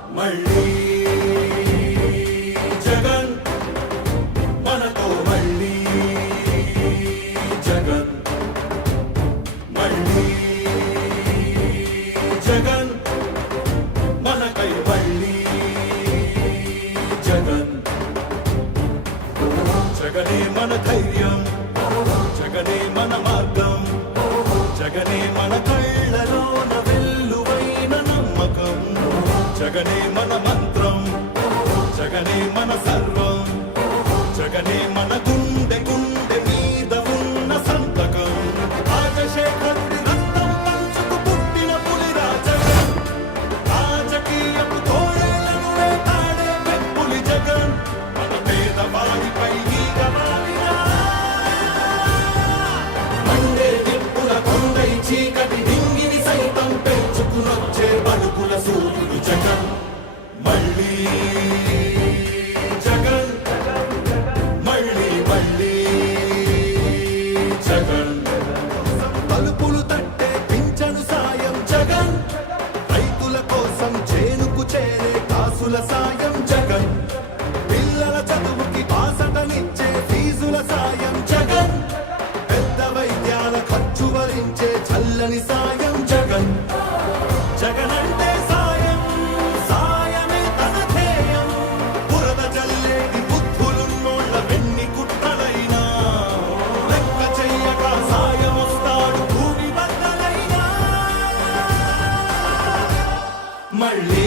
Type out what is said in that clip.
మళ్ళీ జగన్ మనతో మళ్ళీ జగన్. మళ్ళీ జగన్ మనకై మళ్ళీ జగన్. జగనే మన ధైర్యం జగనే మన మార్గం జగనే మన ధైర్యం జగనే మన మంత్రం జగనే మన సర్వం జగనే మన చదువుకి బాసటనిచ్చే ఫీజుల సాయం జగన్. పెద్ద వైద్యాల ఖర్చు భరించే చల్లని సాయం జగన్. జగన్ అంటే సాయం సాయమే తన ధ్యేయం. బురద చల్లేది బుద్ధులున్నోళ్ళ వెన్ని కుట్టలైనా లెక్క చెయ్యక సాయం వస్తాడు భూమి బద్దలైనా. మళ్ళీ